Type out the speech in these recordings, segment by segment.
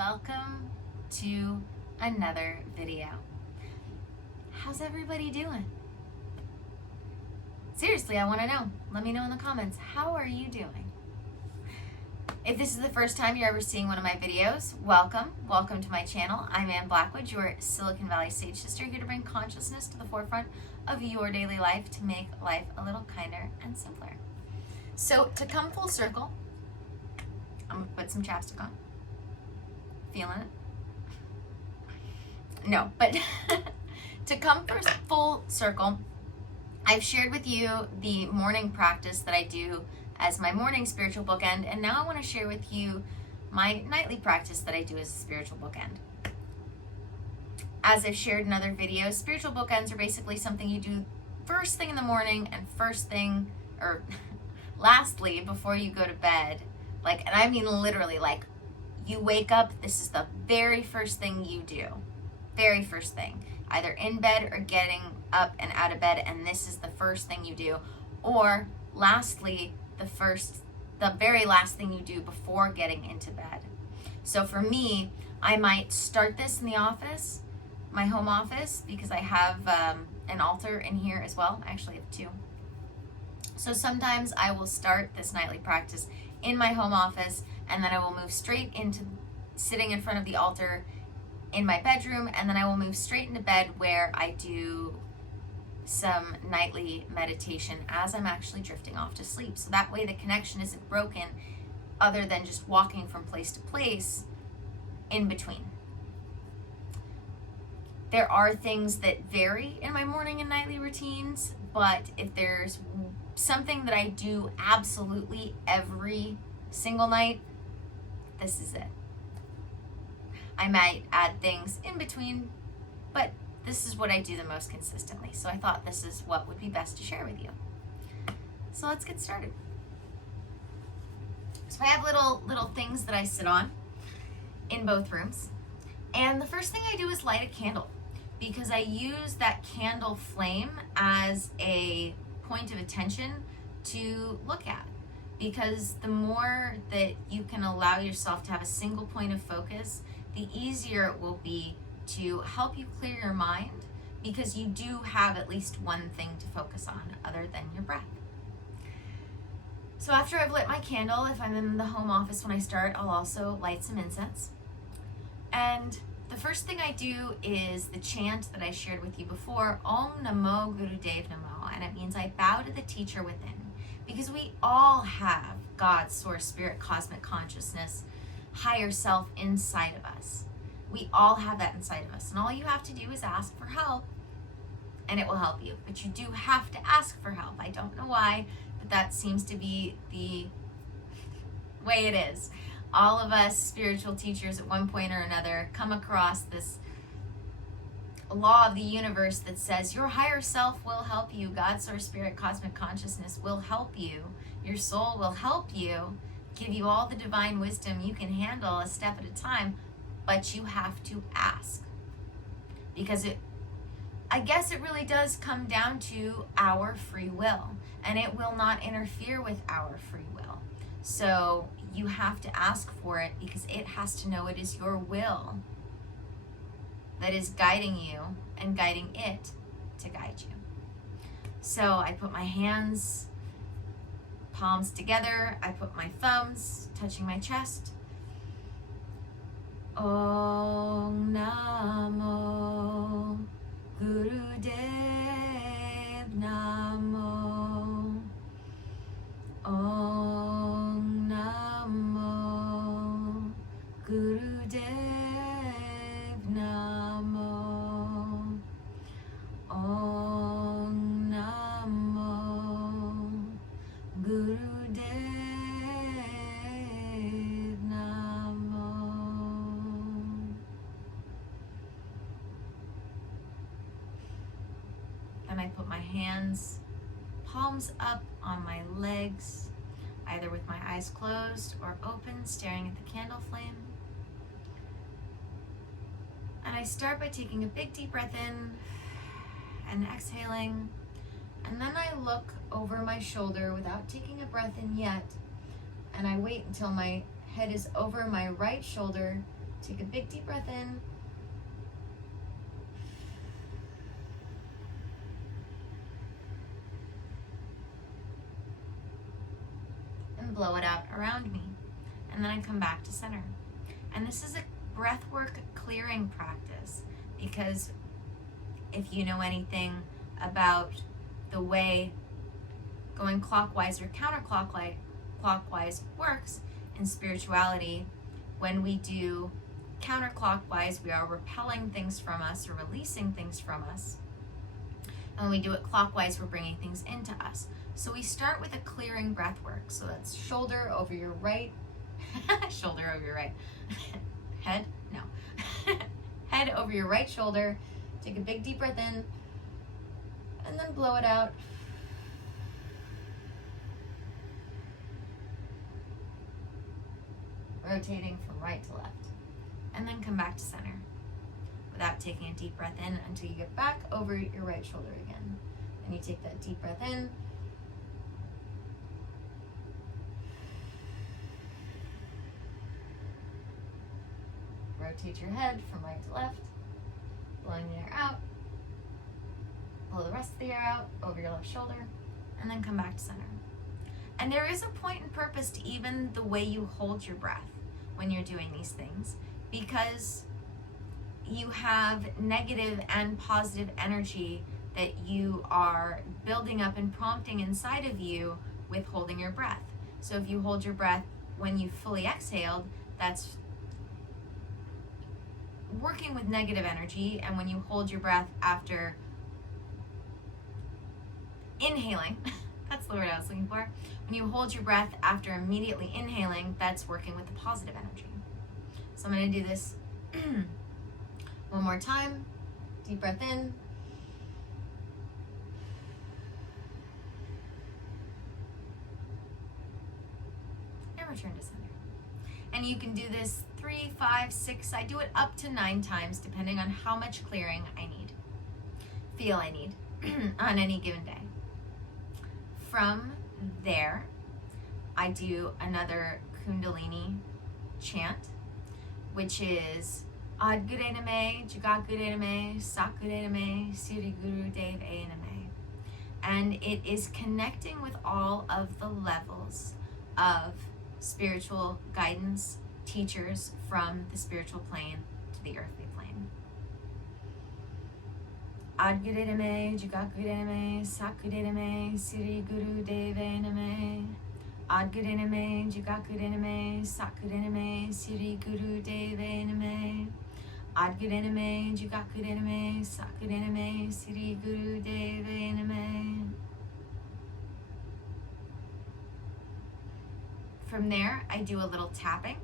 welcome to another video. How's everybody doing? Seriously, I want to know. Let me know in the comments. How are you doing? If this is the first time you're ever seeing one of my videos, welcome. Welcome to my channel. I'm Ann Blackwood, your Silicon Valley Sage Sister, here to bring consciousness to the forefront of your daily life to make life a little kinder and simpler. So to come full circle, I'm going to put some chapstick on. Feeling it? No, but to come full circle, I've shared with you the morning practice that I do as my morning spiritual bookend, and now I want to share with you my nightly practice that I do as a spiritual bookend. As I've shared in other videos, spiritual bookends are basically something you do first thing in the morning and lastly before you go to bed. And I mean literally, you wake up, this is the very first thing you do. Very first thing. Either in bed or getting up and out of bed, and this is the first thing you do. Or lastly, the very last thing you do before getting into bed. So for me, I might start this in the office, my home office, because I have an altar in here as well. I actually have two. So sometimes I will start this nightly practice in my home office, and then I will move straight into sitting in front of the altar in my bedroom, and then I will move straight into bed where I do some nightly meditation as I'm actually drifting off to sleep. So that way the connection isn't broken other than just walking from place to place in between. There are things that vary in my morning and nightly routines, but if there's something that I do absolutely every single night, this is it. I might add things in between, but this is what I do the most consistently. So I thought this is what would be best to share with you. So let's get started. So I have little things that I sit on in both rooms. And the first thing I do is light a candle, because I use that candle flame as a point of attention to look at. Because the more that you can allow yourself to have a single point of focus, the easier it will be to help you clear your mind, because you do have at least one thing to focus on other than your breath. So after I've lit my candle, if I'm in the home office when I start, I'll also light some incense. And the first thing I do is the chant that I shared with you before, Om Namo Gurudev Namo, and it means I bow to the teacher within. Because we all have God, source, spirit, cosmic consciousness, higher self inside of us. We all have that inside of us. And all you have to do is ask for help, and it will help you. But you do have to ask for help. I don't know why, but that seems to be the way it is. All of us spiritual teachers at one point or another come across this law of the universe that says your higher self will help you. God, source, spirit, cosmic consciousness will help you. Your soul will help you, give you all the divine wisdom you can handle a step at a time, but you have to ask. Because I guess it really does come down to our free will, and it will not interfere with our free will. So you have to ask for it, because it has to know it is your will that is guiding you and guiding it to guide you. So I put my hands, palms together. I put my thumbs touching my chest. Om Namo Gurudev Namo. Om Namo Gurudev Namo. Om Namo Gurudev Namo. Then I put my hands, palms up on my legs, either with my eyes closed or open, staring at the candle flame. And I start by taking a big deep breath in and exhaling. And then I look over my shoulder without taking a breath in yet. And I wait until my head is over my right shoulder Take a big deep breath in. And blow it out around me. And then I come back to center. And this is a breathwork clearing practice, because if you know anything about the way going clockwise or counterclockwise works in spirituality, when we do counterclockwise, we are repelling things from us or releasing things from us. And when we do it clockwise, we're bringing things into us. So we start with a clearing breath work. So that's shoulder over your right, shoulder over your right, head, no, head over your right shoulder. Take a big deep breath in and then blow it out. Rotating from right to left. And then come back to center without taking a deep breath in until you get back over your right shoulder again. And you take that deep breath in. Rotate your head from right to left, blowing the air out. Blow the rest of the air out over your left shoulder, and then come back to center. And there is a point and purpose to even the way you hold your breath when you're doing these things, because you have negative and positive energy that you are building up and prompting inside of you with holding your breath. So if you hold your breath when you fully exhaled, that's working with negative energy. And when you hold your breath after inhaling, that's the word I was looking for. When you hold your breath after immediately inhaling, that's working with the positive energy. So I'm going to do this one more time. Deep breath in. And return to center. And you can do this 3, 5, 6. I do it up to 9 times, depending on how much clearing I need on any given day. From there, I do another Kundalini chant, which is Ad Gure Name, Jagat Gure Name, Sak Gure Name, Siri Guru Dev A Name. And it is connecting with all of the levels of spiritual guidance, teachers from the spiritual plane to the earthly plane. Ad Gure Name, Jagat Gure Name, Sak Gure Name, Siri Guru Dev A Name. Ad Gure Name, Jagat Gure Name, Sak Gure Name, Siri Guru Dev A Name. Ad Gure Name, Jagat Gure Name, Sak Gure Name, Siri Guru Dev A Name. From there, I do a little tapping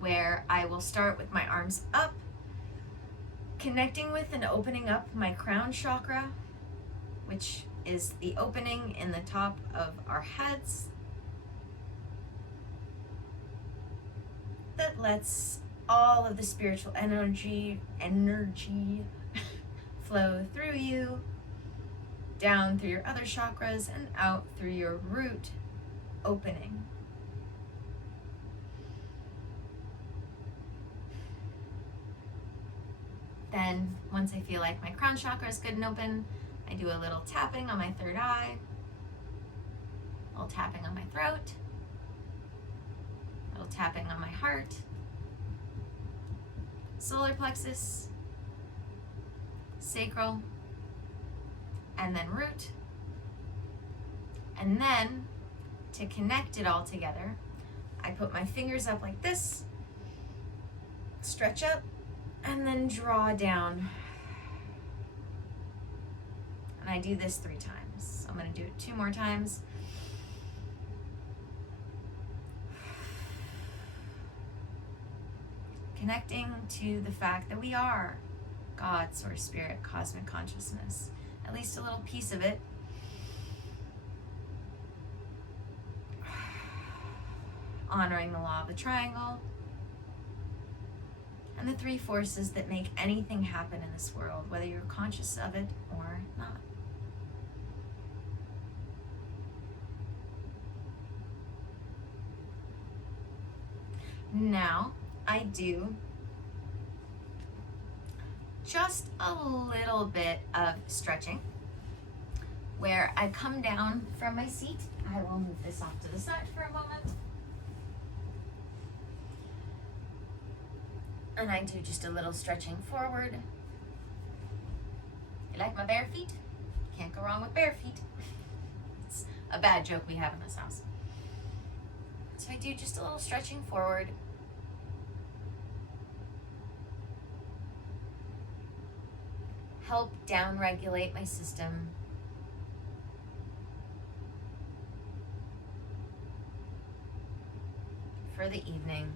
where I will start with my arms up, connecting with and opening up my crown chakra, which is the opening in the top of our heads that lets all of the spiritual energy flow through you, down through your other chakras, and out through your root opening. Then, once I feel like my crown chakra is good and open, I do a little tapping on my third eye, a little tapping on my throat, a little tapping on my heart, solar plexus, sacral, and then root. And then, to connect it all together, I put my fingers up like this, stretch up, and then draw down. And I do this 3 times. So I'm going to do it 2 more times. Connecting to the fact that we are God, Source, Spirit, Cosmic Consciousness. At least a little piece of it. Honoring the law of the triangle. And the 3 forces that make anything happen in this world, whether you're conscious of it or not. Now, I do just a little bit of stretching where I come down from my seat. I will move this off to the side for a moment. And I do just a little stretching forward. You like my bare feet? Can't go wrong with bare feet. It's a bad joke we have in this house. So I do just a little stretching forward. Help down-regulate my system. For the evening.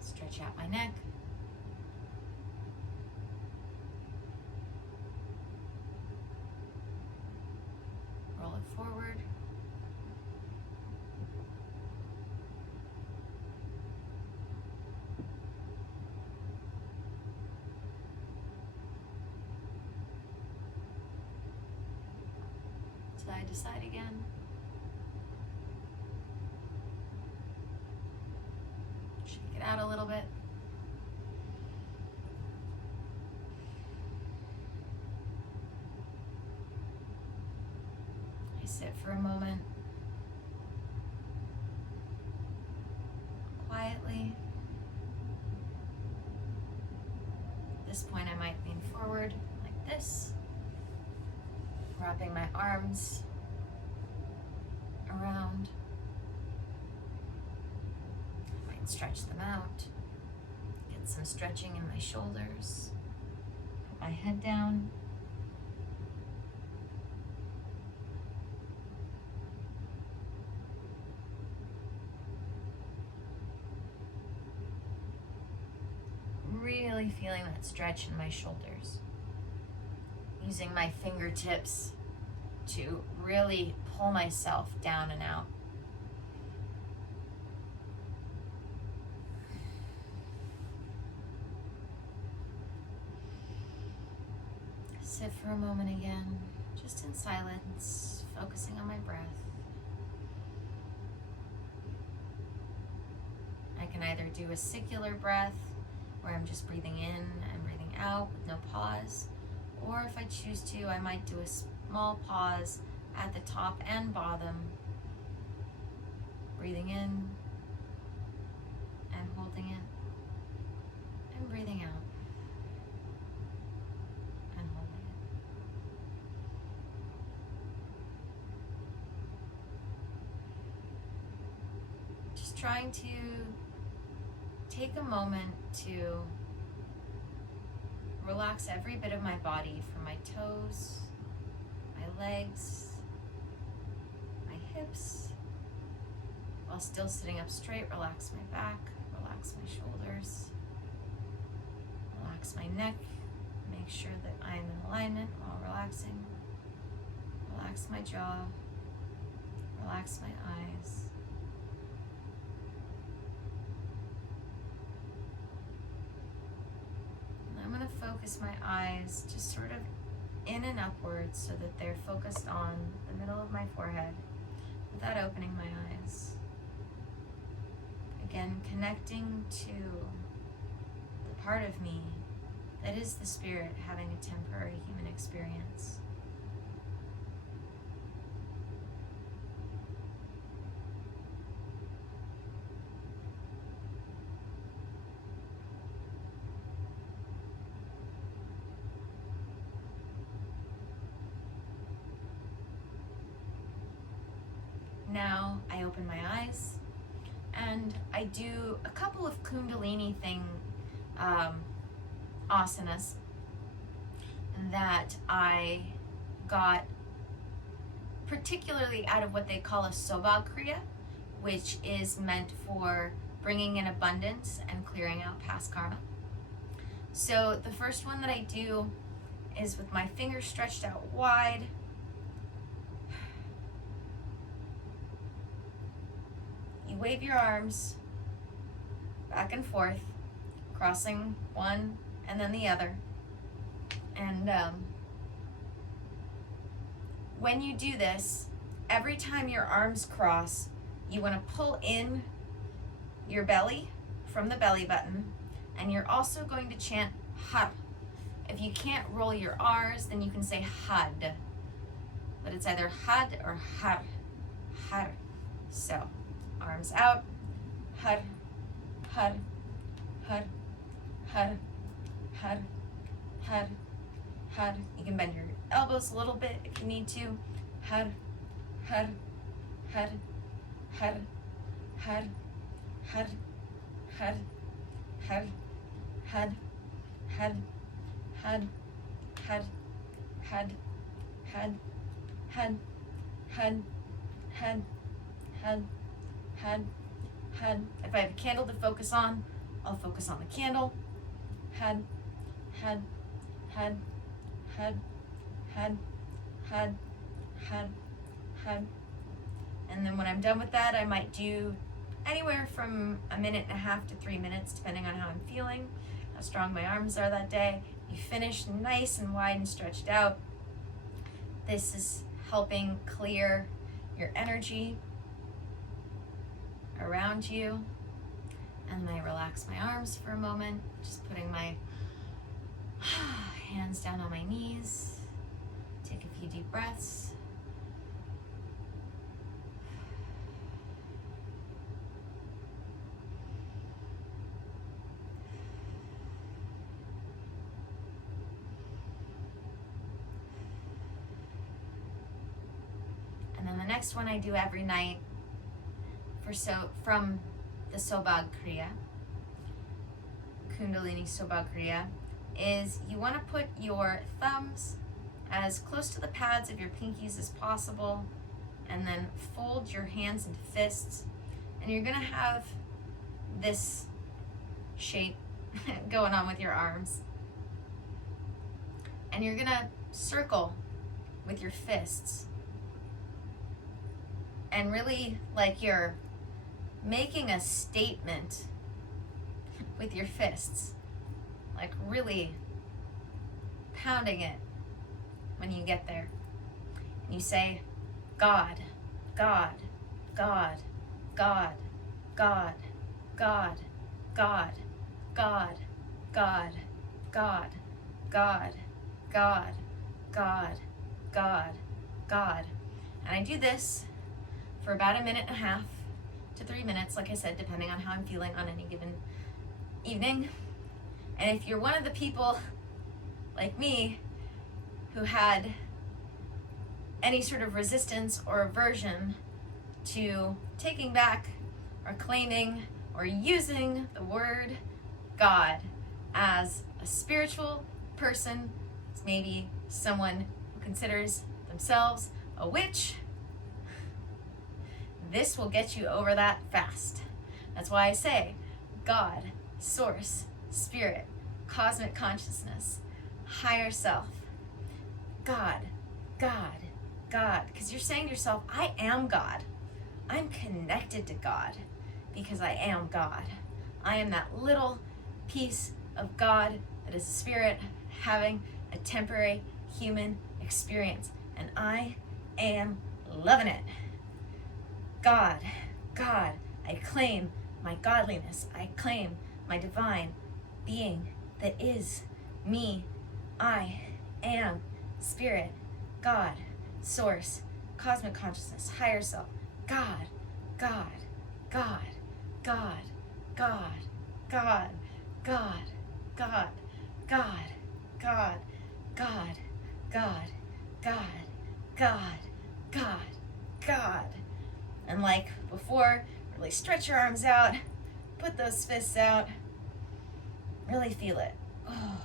Stretch out my neck. Roll it forward. Side to side again. Shake it out a little bit. I sit for a moment. Quietly. At this point, I might lean forward like this, wrapping my arms around. I might stretch them out, get some stretching in my shoulders, put my head down. Really feeling that stretch in my shoulders. Using my fingertips to really pull myself down and out. Sit for a moment again, just in silence, focusing on my breath. I can either do a circular breath, where I'm just breathing in and breathing out with no pause, or if I choose to, I might do a small pause at the top and bottom, breathing in and holding it, and breathing out and holding it. Just trying to take a moment to relax every bit of my body, from my toes, my legs, my hips, while still sitting up straight. Relax my back, relax my shoulders, relax my neck, make sure that I'm in alignment while relaxing. Relax my jaw, relax my eyes. I'm going to focus my eyes just sort of in and upwards so that they're focused on the middle of my forehead without opening my eyes. Again, connecting to the part of me that is the spirit having a temporary human experience. Now I open my eyes and I do a couple of Kundalini asanas that I got particularly out of what they call a Sobha Kriya, which is meant for bringing in abundance and clearing out past karma. So the first one that I do is with my fingers stretched out wide, wave your arms back and forth, crossing one and then the other. And when you do this, every time your arms cross, you want to pull in your belly from the belly button, and you're also going to chant har. If you can't roll your R's, then you can say had, but it's either had or har, har. So, arms out, har, har, har, har, har, har, har. You can bend your elbows a little bit if you need to. Har, har, har, har, har, har, har, har, had, had, had, had, had, had, had, had, had, had, had, had. If I have a candle to focus on, I'll focus on the candle. Had, had, had, had, had, had, had, had. And then when I'm done with that, I might do anywhere from 1.5 minutes to 3 minutes, depending on how I'm feeling, how strong my arms are that day. You finish nice and wide and stretched out. This is helping clear your energy around you. And then I relax my arms for a moment, just putting my hands down on my knees. Take a few deep breaths. And then the next one I do every night from the Sobhag Kriya, Kundalini Sobhag Kriya, is you want to put your thumbs as close to the pads of your pinkies as possible, and then fold your hands into fists, and you're going to have this shape going on with your arms. And you're going to circle with your fists, and really like you're making a statement with your fists, like really pounding it when you get there. And you say, God, God, God, God, God, God, God, God, God, God, God, God, God, God, God. And I do this for about 1.5 minutes to 3 minutes, like I said, depending on how I'm feeling on any given evening. And if you're one of the people like me who had any sort of resistance or aversion to taking back or claiming or using the word God as a spiritual person, maybe someone who considers themselves a witch, this will get you over that fast. That's why I say God, source, spirit, cosmic consciousness, higher self, God, God, God. Because you're saying to yourself, I am God. I'm connected to God because I am God. I am that little piece of God that is a spirit having a temporary human experience. And I am loving it. God, God, I claim my godliness. I claim my divine being that is me. I am spirit, God, source, cosmic consciousness, higher self, God, God, God, God, God, God, God, God, God, God, God, God, God, God, God, God. And like before, really stretch your arms out, put those fists out, really feel it. Oh.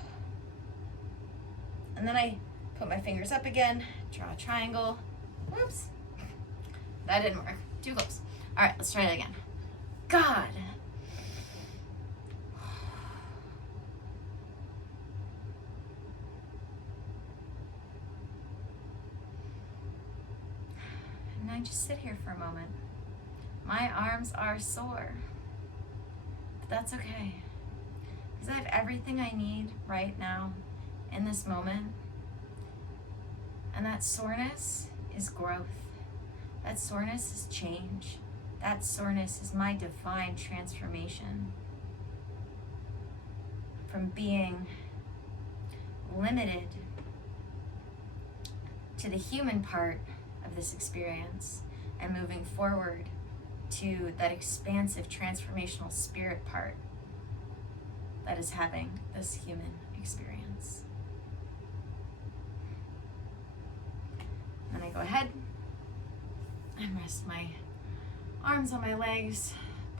And then I put my fingers up again, draw a triangle. Whoops, that didn't work, too close. All right, let's try it again. God. And I just sit here for a moment, My arms are sore, but that's okay, because I have everything I need right now in this moment. And that soreness is growth. That soreness is change. That soreness is my divine transformation from being limited to the human part of this experience and moving forward to that expansive transformational spirit part that is having this human experience. Then I go ahead and rest my arms on my legs,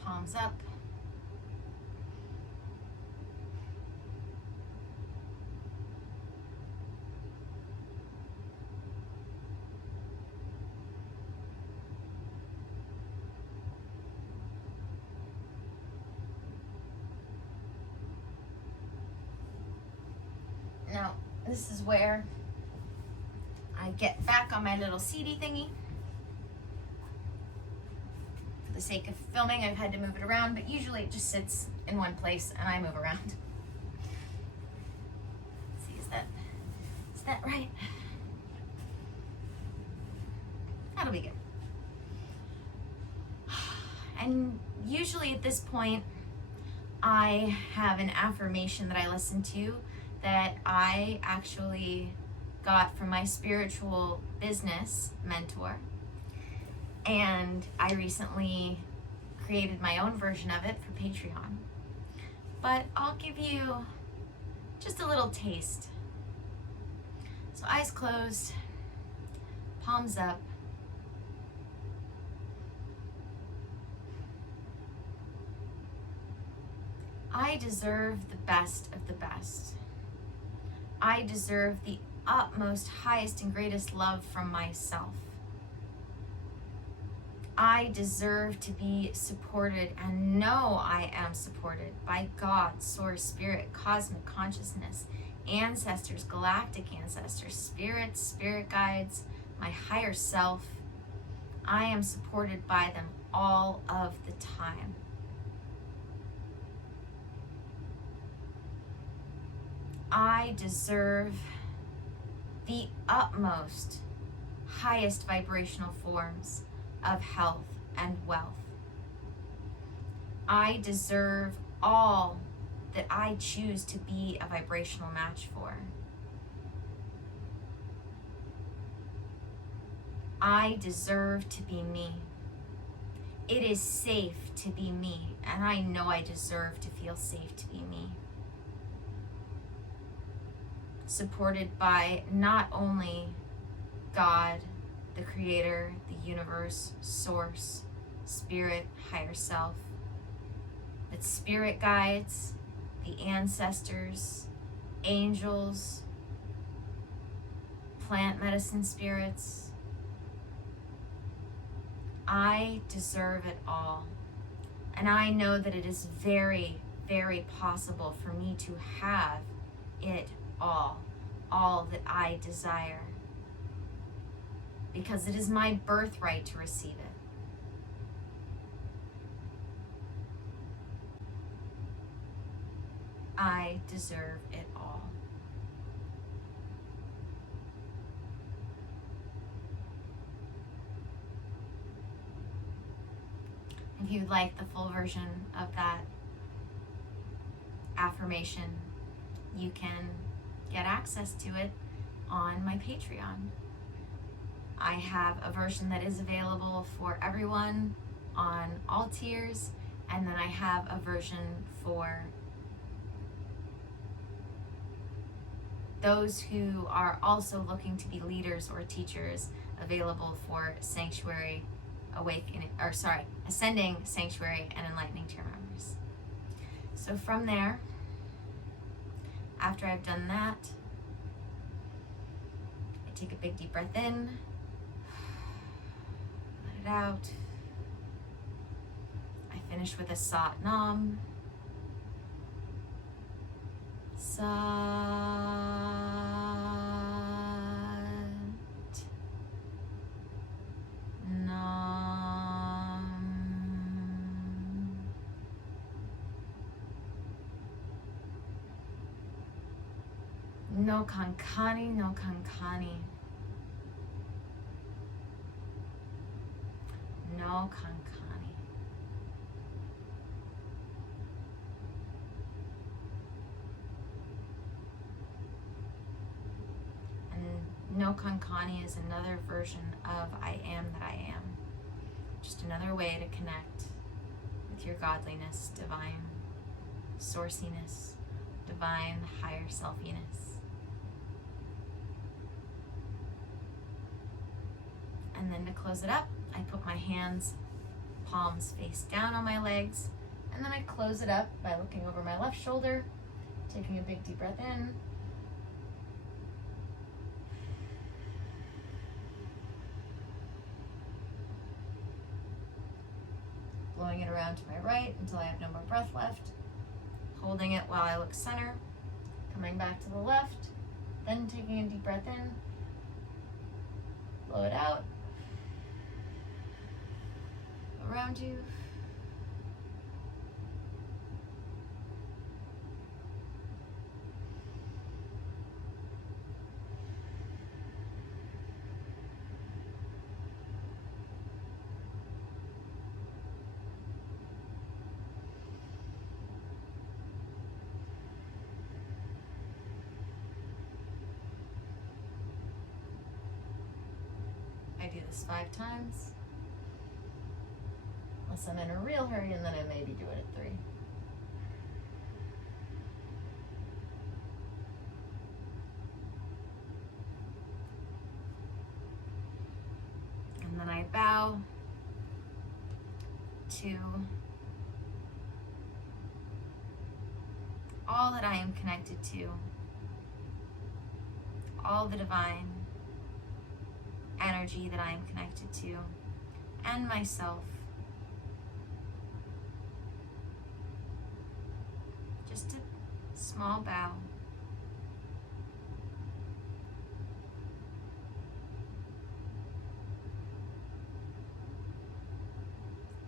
palms up. Now, this is where I get back on my little CD thingy. For the sake of filming, I've had to move it around, but usually it just sits in one place and I move around. Let's see, is that right? That'll be good. And usually at this point, I have an affirmation that I listen to that I actually got from my spiritual business mentor. And I recently created my own version of it for Patreon. But I'll give you just a little taste. So eyes closed, palms up. I deserve the best of the best. I deserve the utmost, highest, and greatest love from myself. I deserve to be supported and know I am supported by God, Source, Spirit, Cosmic Consciousness, ancestors, galactic ancestors, spirits, spirit guides, my higher self. I am supported by them all of the time. I deserve the utmost, highest vibrational forms of health and wealth. I deserve all that I choose to be a vibrational match for. I deserve to be me. It is safe to be me, and I know I deserve to feel safe to be me. Supported by not only God, the Creator, the universe, Source, Spirit, higher self, but spirit guides, the ancestors, angels, plant medicine spirits. I deserve it all. And I know that it is very, very possible for me to have it all that I desire, because it is my birthright to receive it. I deserve it all. If you'd like the full version of that affirmation, you can get access to it on my Patreon. I have a version that is available for everyone on all tiers, and then I have a version for those who are also looking to be leaders or teachers, available for Sanctuary Awakening, Ascending, Sanctuary, and Enlightening Tier members. So from there, after I've done that, I take a big deep breath in, let it out. I finish with a Sat Nam. Sat Nam. No kankani, no kankani. No kankani. And no kankani is another version of I am that I am. Just another way to connect with your godliness, divine sourciness, divine higher selfiness. And then to close it up, I put my hands, palms face down on my legs, and then I close it up by looking over my left shoulder, taking a big deep breath in, blowing it around to my right until I have no more breath left, holding it while I look center, coming back to the left, then taking a deep breath in, blow it out, around you. I do this 5 times. Unless I'm in a real hurry, and then I maybe do it at 3. And then I bow to all that I am connected to, all the divine energy that I am connected to, and myself. Just a small bow.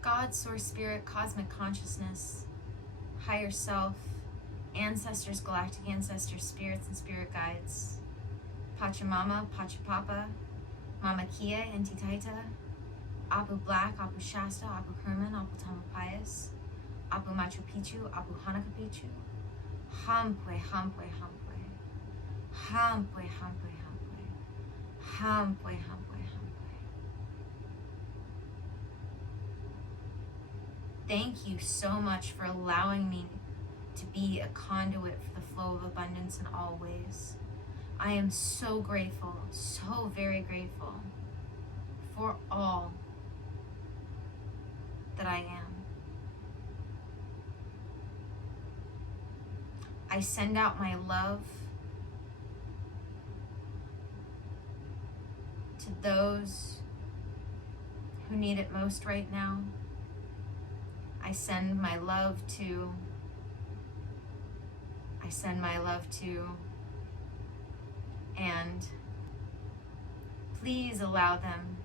God, Source, Spirit, Cosmic Consciousness, Higher Self, Ancestors, Galactic Ancestors, Spirits and Spirit Guides, Pachamama, Pachapapa, Mama Kia and Titaita, Apu Black, Apu Shasta, Apu Herman, Apu Tamalpais, Apu Machu Picchu, Apu Hanaka Picchu, Hampwe, Hampwe, Hampwe, Hampwe, Hampwe, Hampwe, Hampwe, Hampwe, Hampwe. Thank you so much for allowing me to be a conduit for the flow of abundance in all ways. I am so grateful, so very grateful for all that I am. I send out my love to those who need it most right now. I send my love to, and please allow them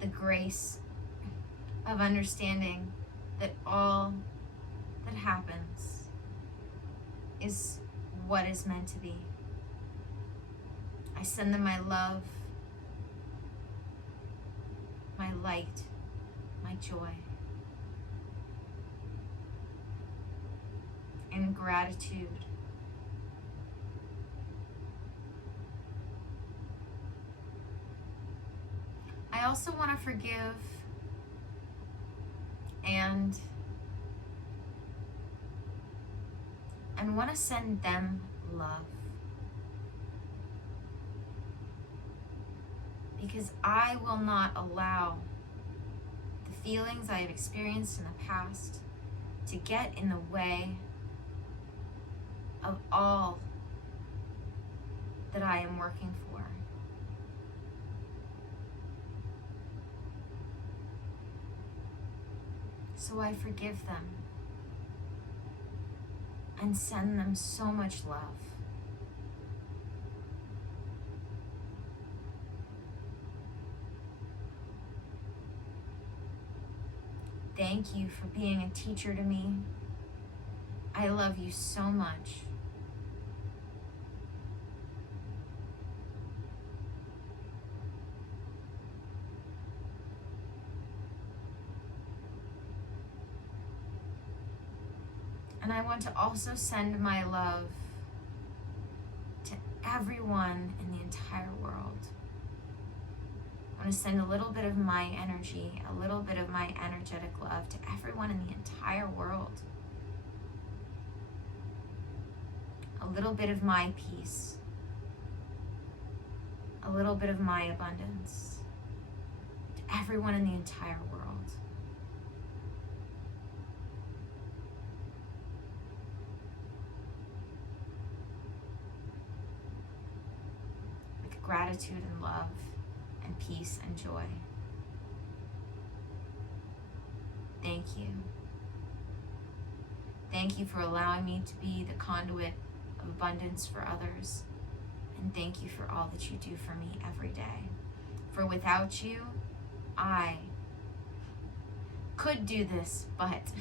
the grace of understanding that all that happens is what is meant to be. I send them my love, my light, my joy, and gratitude. I also want to forgive and want to send them love. Because I will not allow the feelings I have experienced in the past to get in the way of all that I am working for. So I forgive them and send them so much love. Thank you for being a teacher to me. I love you so much. And I want to also send my love to everyone in the entire world. I want to send a little bit of my energy, a little bit of my energetic love to everyone in the entire world. A little bit of my peace. A little bit of my abundance to everyone in the entire world. With gratitude and love and peace and joy. Thank you. Thank you for allowing me to be the conduit of abundance for others. And thank you for all that you do for me every day. For without you, I could do this, but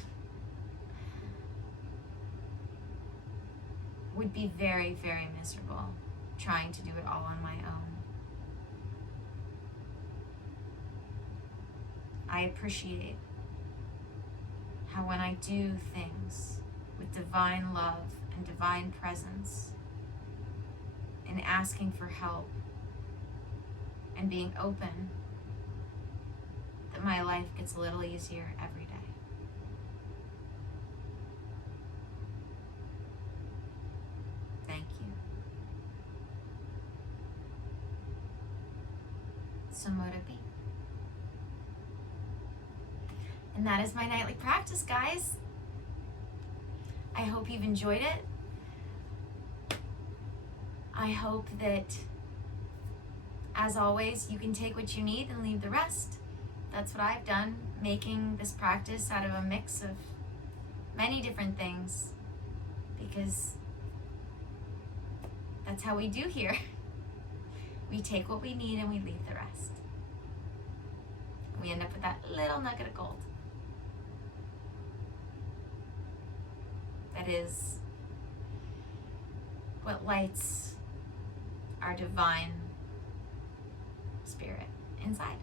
would be very, very miserable trying to do it all on my own. I appreciate how when I do things with divine love and divine presence, and asking for help and being open, that my life gets a little easier every day. Thank you. So mote it be. And that is my nightly practice, guys. I hope you've enjoyed it. I hope that, as always, you can take what you need and leave the rest. That's what I've done, making this practice out of a mix of many different things, because that's how we do here. We take what we need and we leave the rest. We end up with that little nugget of gold. That is what lights our divine spirit inside.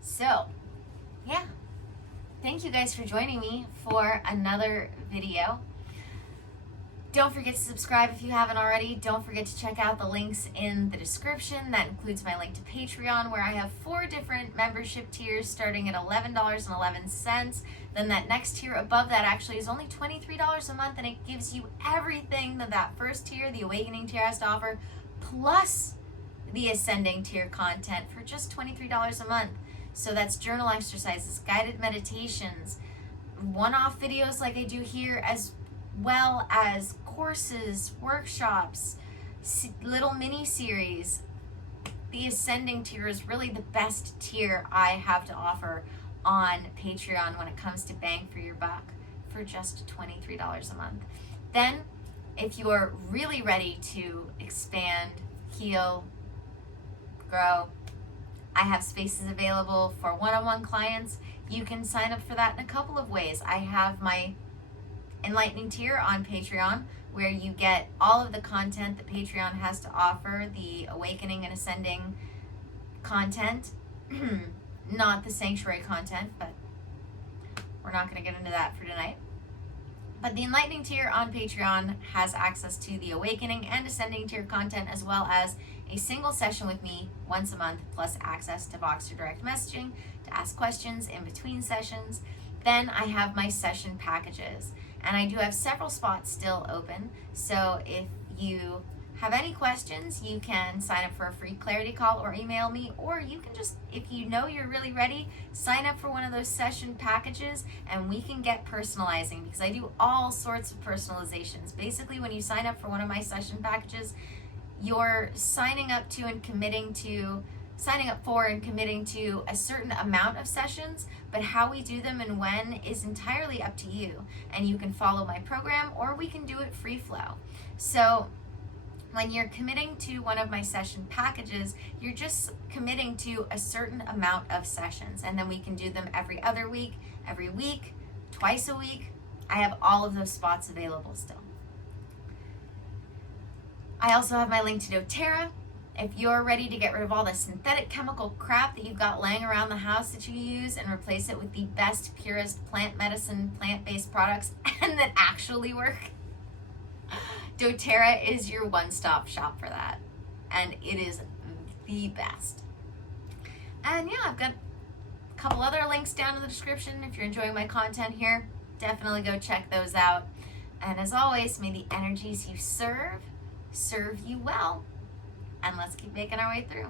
So, yeah. Thank you guys for joining me for another video. Don't forget to subscribe if you haven't already. Don't forget to check out the links in the description. That includes my link to Patreon, where I have 4 different membership tiers starting at $11.11. Then that next tier above that actually is only $23 a month, and it gives you everything that first tier, the Awakening tier, has to offer, plus the Ascending tier content for just $23 a month. So that's journal exercises, guided meditations, one-off videos like I do here, as well as courses, workshops, little mini-series. The Ascending tier is really the best tier I have to offer on Patreon when it comes to bang for your buck, for just $23 a month. Then, if you're really ready to expand, heal, grow, I have spaces available for one-on-one clients. You can sign up for that in a couple of ways. I have my Enlightening tier on Patreon, where you get all of the content that Patreon has to offer, the Awakening and Ascending content, not the Sanctuary content, but we're not going to get into that for tonight. But the Enlightening tier on Patreon has access to the Awakening and Ascending tier content, as well as a single session with me once a month, plus access to Voxer direct messaging to ask questions in between sessions. Then I have my session packages, and I do have several spots still open. So if you have any questions, you can sign up for a free clarity call or email me, or you can just, if you know you're really ready, sign up for one of those session packages and we can get personalizing, because I do all sorts of personalizations. Basically, when you sign up for one of my session packages, you're signing up for and committing to a certain amount of sessions, but how we do them and when is entirely up to you. And you can follow my program, or we can do it free flow. So when you're committing to one of my session packages, you're just committing to a certain amount of sessions, and then we can do them every other week, every week, twice a week. I have all of those spots available still. I also have my link to dōTERRA. If you're ready to get rid of all the synthetic chemical crap that you've got laying around the house that you use and replace it with the best, purest plant medicine, plant-based products and that actually work, dōTERRA is your one-stop shop for that. And it is the best. And yeah, I've got a couple other links down in the description. If you're enjoying my content here, definitely go check those out. And as always, may the energies you serve you well. And let's keep making our way through.